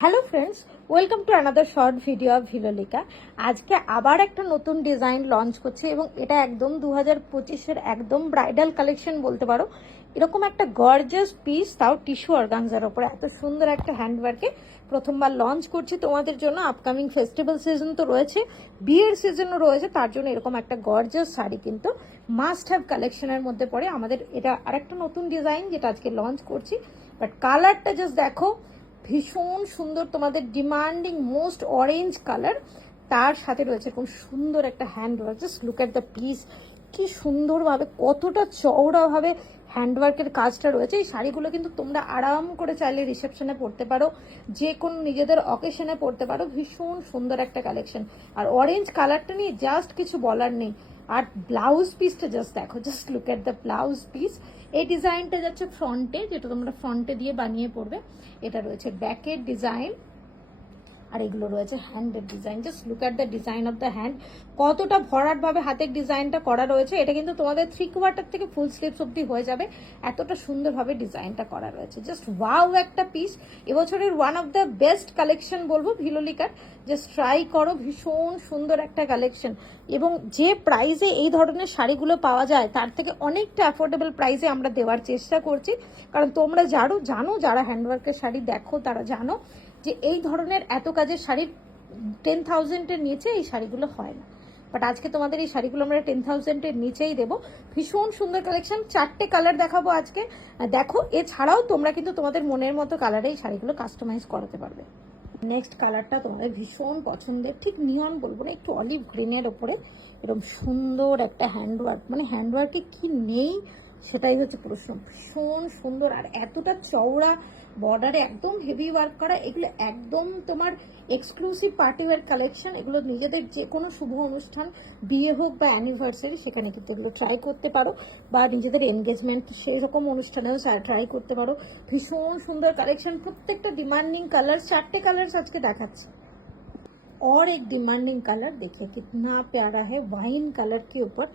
Hello friends, welcome to another short video of Vilolika. আজকে আবার একটা নতুন ডিজাইন লঞ্চ করছে এবং এটা একদম 2025-এর একদম ব্রাইডাল কালেকশন বলতে পারো। এরকম একটা গর্জিয়াস পিস, তাও টিস্যু অর্গানজার ওপরে এত সুন্দর একটা হ্যান্ডওয়ার্কে প্রথমবার লঞ্চ করছি তোমাদের জন্য। আপকামিং ফেস্টিভ্যাল সিজন তো রয়েছে, বিয়ের সিজনও রয়েছে, তার জন্য এরকম একটা গর্জিয়াস শাড়ি কিন্তু মাস্ট হ্যাভ কালেকশনের মধ্যে পড়ে আমাদের। এটা আরেকটা নতুন ডিজাইন যেটা আজকে লঞ্চ করছি, বাট কালারটা জাস্ট দেখো, ভীষণ সুন্দর, তোমাদের ডিমান্ডিং মোস্ট অরেঞ্জ কালার, তার সাথে রয়েছে খুব সুন্দর একটা handwork. Just look at the piece, কি সুন্দরভাবে, কতটা চওড়াভাবে হ্যান্ডওয়ার্কের কাজটা রয়েছে। এই শাড়িগুলো কিন্তু তোমরা আরাম করে চাইলে রিসেপশনে পরতে পারো, যে কোনো নিজেদের অকেশনে পরতে পারো। ভীষণ সুন্দর একটা কালেকশন, আর অরেঞ্জ কালারটা নিয়ে জাস্ট কিছু বলার নেই। আর ব্লাউজ পিসটা জাস্ট দেখো, just look at the blouse piece. এই ডিজাইনটা যাচ্ছে ফ্রন্টে, যেটা তোমরা ফ্রন্টে দিয়ে বানিয়ে পড়বে। এটা রয়েছে ব্যাকের ডিজাইন, আর এগুলো রয়েছে হ্যান্ডের design. Just look at the design of the hand, কতটা ভরাটভাবে হাতের ডিজাইনটা করা রয়েছে। এটা কিন্তু তোমাদের 3/4 থেকে ফুল স্লিভস অব্দি হয়ে যাবে, এতটা সুন্দরভাবে ডিজাইনটা করা রয়েছে। জাস্ট ওয়াও একটা পিস, এবছরের one of the best collection বলবো ভিলোলিকার। জাস্ট ট্রাই করো, ভীষণ সুন্দর একটা কালেকশন। এবং যে প্রাইসে এই ধরনের শাড়িগুলো পাওয়া যায় তার থেকে অনেকটা অ্যাফোর্ডেবল প্রাইসে আমরা দেওয়ার চেষ্টা করছি, কারণ তোমরা জানো যারা হ্যান্ডওয়ার্কের শাড়ি দেখো তারা জানো যে এই ধরনের এত কাজের শাড়ির 10,000-এর নিচে এই শাড়িগুলো হয় না। বাট আজকে তোমাদের এই শাড়িগুলো আমরা 10,000-এর নিচেই দেবো। ভীষণ সুন্দর কালেকশন, 4টে কালার দেখাবো আজকে। দেখো, এছাড়াও তোমরা কিন্তু তোমাদের মনের মতো কালারে এই শাড়িগুলো কাস্টমাইজ করাতে পারবে। নেক্সট কালারটা তোমাদের ভীষণ পছন্দের, ঠিক নিয়ন বলবো না, একটু অলিভ গ্রিনের ওপরে এরকম সুন্দর একটা হ্যান্ডওয়ার্ক। মানে হ্যান্ডওয়ার্কে কি নেই সেটাই হচ্ছে প্রশ্ন। ভীষণ সুন্দর, আর এতটা চওড়া বর্ডারে একদম হেভি ওয়ার্ক করা। এগুলো একদম তোমার এক্সক্লুসিভ পার্টি ওয়্যার কালেকশন। এগুলো নিজেদের যে কোনো শুভ অনুষ্ঠান, বিয়ে হোক বা অ্যানিভার্সারি, সেখানে কিন্তু এগুলো ট্রাই করতে পারো, বা নিজেদের এনগেজমেন্ট সেই রকম অনুষ্ঠানেও ট্রাই করতে পারো। ভীষণ সুন্দর কালেকশন, প্রত্যেকটা ডিমান্ডিং কালার। 4টে কালার আজকে देखाচ্ছি। और एक डिमांडिंग कलर देखिए कितना प्यारा है, वाइन कलर के ऊपर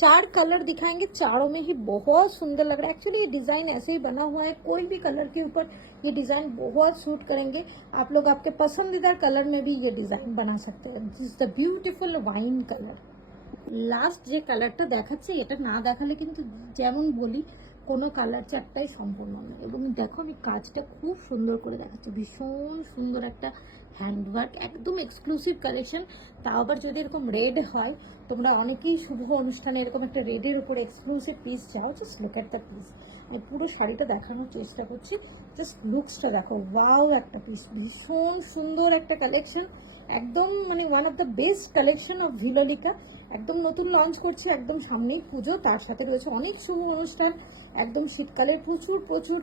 4 कलर दिखाएंगे, चारों में ही बहुत सुंदर लग रहा है। एक्चुअली ये डिजाइन ऐसे ही बना हुआ है, कोई भी कलर के ऊपर ये डिजाइन बहुत सूट करेंगे। आप लोग आपके पसंदीदा कलर में भी ये डिजाइन बना सकते हैं। This is the beautiful wine colour. Last যে কালারটা দেখাচ্ছি, এটা না দেখালে কিন্তু যেমন বলি কোনো কালার চারটাই সম্পূর্ণ নয়। এবং দেখো, আমি কাজটা খুব সুন্দর করে দেখাচ্ছি, ভীষণ সুন্দর একটা হ্যান্ডওয়ার্ক, একদম এক্সক্লুসিভ কালেকশন। তাও আবার যদি এরকম রেড হয়, তোমরা অনেকেই শুভ অনুষ্ঠানে এরকম একটা রেডের উপর এক্সক্লুসিভ পিস চাও। Just look at the piece, আমি পুরো শাড়িটা দেখানোর চেষ্টা করছি। জাস্ট লুকসটা দেখো, ওয়াও একটা পিস, ভীষণ সুন্দর একটা কালেকশন। একদম মানে one of the best collection of Vilolika. একদম নতুন লঞ্চ করছে, একদম সামনেই পুজো, তার সাথে রয়েছে অনেক শুভ অনুষ্ঠান। একদম শীতকালে প্রচুর প্রচুর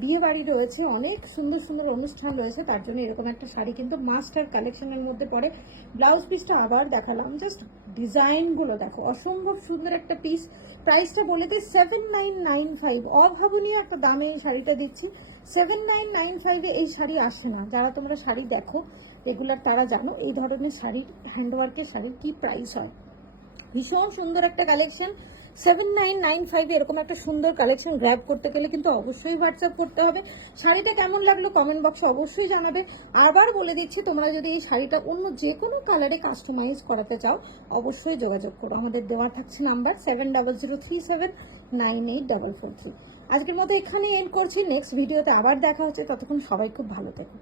বিয়ে বাড়ি রয়েছে, অনেক সুন্দর সুন্দর অনুষ্ঠান রয়েছে, তার জন্য এরকম একটা শাড়ি কিন্তু মাস্টার কালেকশনের মধ্যে পড়ে। ব্লাউজ পিসটা আবার দেখালাম, জাস্ট ডিজাইনগুলো দেখো, অসম্ভব সুন্দর একটা পিস। প্রাইসটা বলে দিই 7995, অভাবনীয় একটা দামে এই শাড়িটা দিচ্ছি। 7995-এ এই শাড়ি আসে না। যারা তোমরা শাড়ি দেখো রেগুলার তারা জানো এই ধরনের শাড়ির, হ্যান্ডওয়ার্কের শাড়ির কি প্রাইস হয়। ভীষণ সুন্দর একটা কালেকশন, 7995-এ এরকম একটা সুন্দর কালেকশন গ্র্যাব করতে গেলে কিন্তু অবশ্যই হোয়াটসঅ্যাপ করতে হবে। শাড়িটা কেমন লাগলো কমেন্ট বক্সে অবশ্যই জানাবে। আবার বলে দিচ্ছি, তোমরা যদি এই শাড়িটা অন্য যে কোনো কালারে কাস্টমাইজ করাতে চাও অবশ্যই যোগাযোগ করো। আমাদের দেওয়া থাকছে নাম্বার 7003798443। আজকের মতো এখানে এন্ড করছি, নেক্সট ভিডিওতে আবার দেখা হচ্ছে, ততক্ষণ সবাই খুব ভালো থেকো।